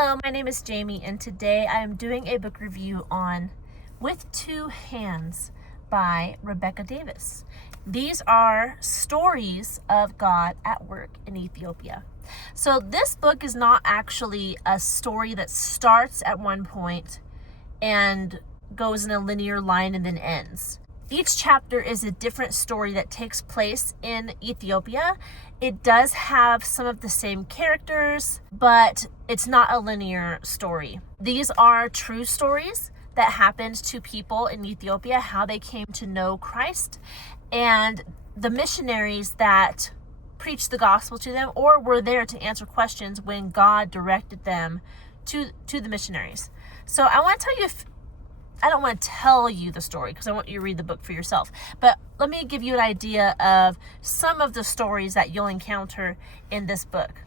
Hello, my name is Jamie, and today I am doing a book review on With Two Hands by Rebecca Davis. These are stories of God at work in Ethiopia. So this book is not actually a story that starts at one point and goes in a linear line and then ends. Each chapter is a different story that takes place in Ethiopia. It does have some of the same characters, but it's not a linear story. These are true stories that happened to people in Ethiopia, how they came to know Christ, and the missionaries that preached the gospel to them or were there to answer questions when God directed them to the missionaries. So I don't want to tell you the story because I want you to read the book for yourself. But let me give you an idea of some of the stories that you'll encounter in this book.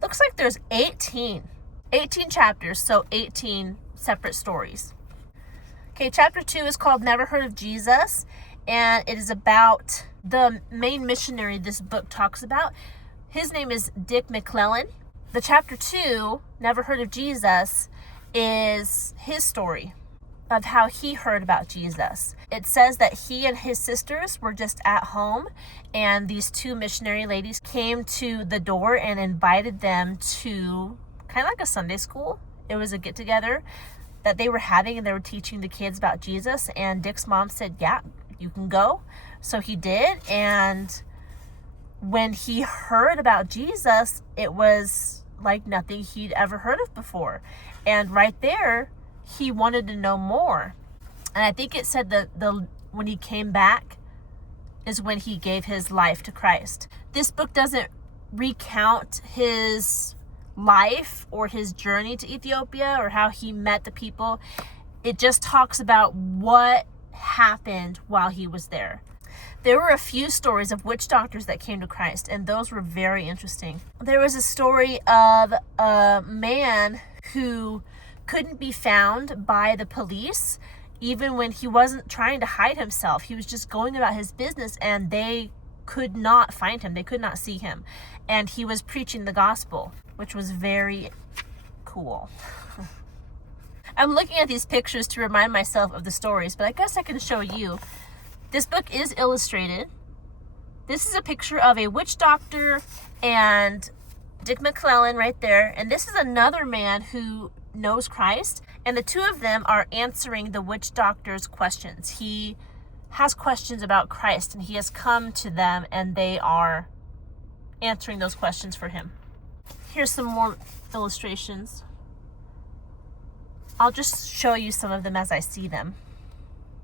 Looks like there's 18 chapters, so 18 separate stories. Okay, chapter 2 is called Never Heard of Jesus, and it is about the main missionary this book talks about. His name is Dick McClellan. The chapter 2, Never Heard of Jesus, is his story of how he heard about Jesus. It says that he and his sisters were just at home, and these two missionary ladies came to the door and invited them to kind of like a Sunday school. It was a get-together that they were having, and they were teaching the kids about Jesus, and Dick's mom said, yeah, you can go. So he did, and when he heard about Jesus, it was like nothing he'd ever heard of before. And right there, he wanted to know more. And I think it said that when he came back is when he gave his life to Christ. This book doesn't recount his life or his journey to Ethiopia or how he met the people. It just talks about what happened while he was there. There were a few stories of witch doctors that came to Christ, and those were very interesting. There was a story of a man who couldn't be found by the police, even when he wasn't trying to hide himself. He was just going about his business, and they could not find him. They could not see him. And he was preaching the gospel, which was very cool. I'm looking at these pictures to remind myself of the stories, but I guess I can show you. This book is illustrated. This is a picture of a witch doctor and Dick McClellan right there. And this is another man who knows Christ, and the two of them are answering the witch doctor's questions. He has questions about Christ, and he has come to them, and they are answering those questions for him. Here's some more illustrations. I'll just show you some of them as I see them.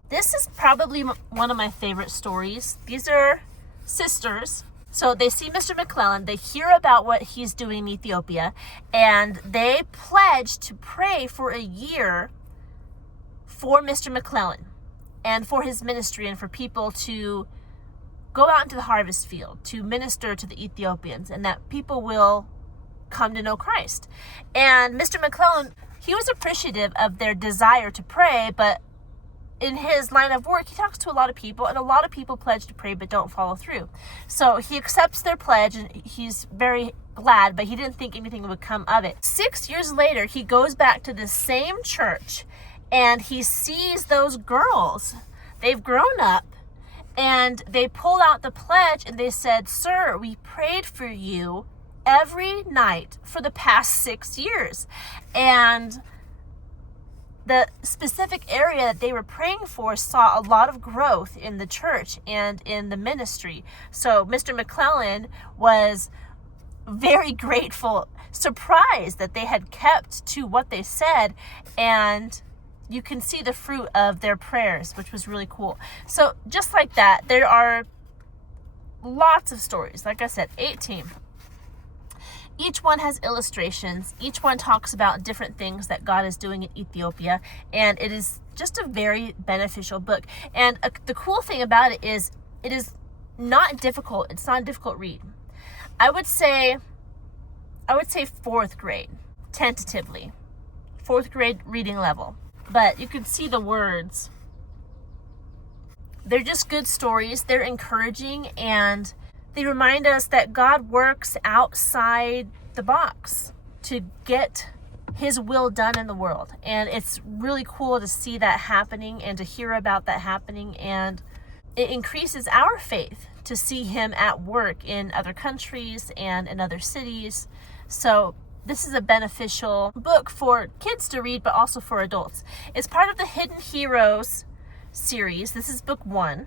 This is probably one of my favorite stories. These are sisters. So they see Mr. McClellan, they hear about what he's doing in Ethiopia, and they pledge to pray for a year for Mr. McClellan and for his ministry and for people to go out into the harvest field to minister to the Ethiopians, and that people will come to know Christ. And Mr. McClellan, he was appreciative of their desire to pray, but in his line of work, he talks to a lot of people, and a lot of people pledge to pray but don't follow through. So he accepts their pledge, and he's very glad, but he didn't think anything would come of it. 6 years later, he goes back to the same church, and he sees those girls. They've grown up, and they pull out the pledge, and they said, "Sir, we prayed for you every night for the past 6 years." And the specific area that they were praying for saw a lot of growth in the church and in the ministry. So Mr. McClellan was very grateful, surprised that they had kept to what they said, and you can see the fruit of their prayers, which was really cool. So just like that, there are lots of stories. Like I said, 18. Each one has illustrations. Each one talks about different things that God is doing in Ethiopia. And it is just a very beneficial book. And the cool thing about it is not difficult. It's not a difficult read. I would say fourth grade, tentatively. Fourth grade reading level. But you can see the words. They're just good stories. They're encouraging, and they remind us that God works outside the box to get his will done in the world. And it's really cool to see that happening and to hear about that happening. And it increases our faith to see him at work in other countries and in other cities. So this is a beneficial book for kids to read, but also for adults. It's part of the Hidden Heroes series. This is book 1.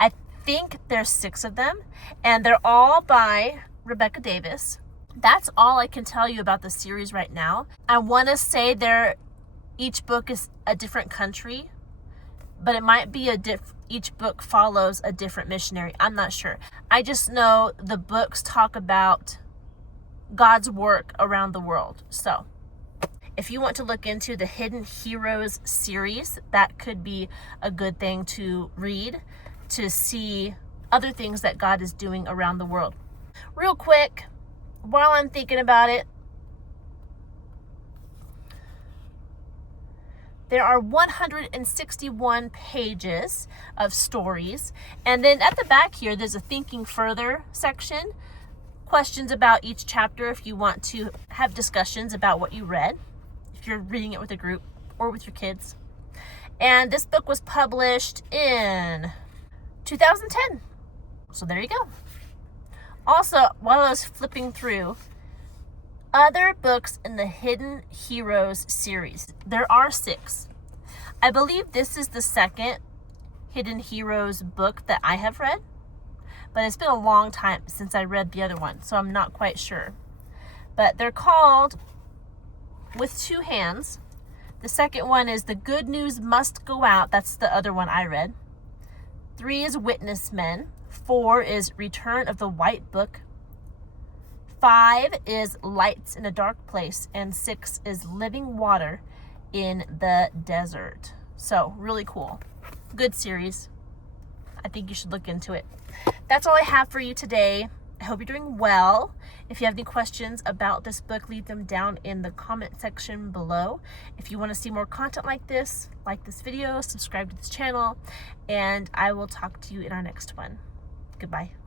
I think there's 6 of them, and they're all by Rebecca Davis. That's all I can tell you about the series right now. I want to say each book is a different country, but it might be each book follows a different missionary. I'm not sure. I just know the books talk about God's work around the world. So if you want to look into the Hidden Heroes series, that could be a good thing to read to see other things that God is doing around the world. Real quick, while I'm thinking about it, there are 161 pages of stories. And then at the back here, there's a Thinking Further section. Questions about each chapter if you want to have discussions about what you read, if you're reading it with a group or with your kids. And this book was published in 2010. So there you go. Also, while I was flipping through other books in the Hidden Heroes series, there are 6. I believe this is the second Hidden Heroes book that I have read, but it's been a long time since I read the other one, so I'm not quite sure. But they're called With Two Hands. The second one is The Good News Must Go Out. That's the other one I read. 3 is Witness Men. 4 is Return of the White Book. 5 is Lights in a Dark Place. And 6 is Living Water in the Desert. So really cool. Good series. I think you should look into it. That's all I have for you today. I hope you're doing well. If you have any questions about this book, leave them down in the comment section below. If you want to see more content like this video, subscribe to this channel, and I will talk to you in our next one. Goodbye.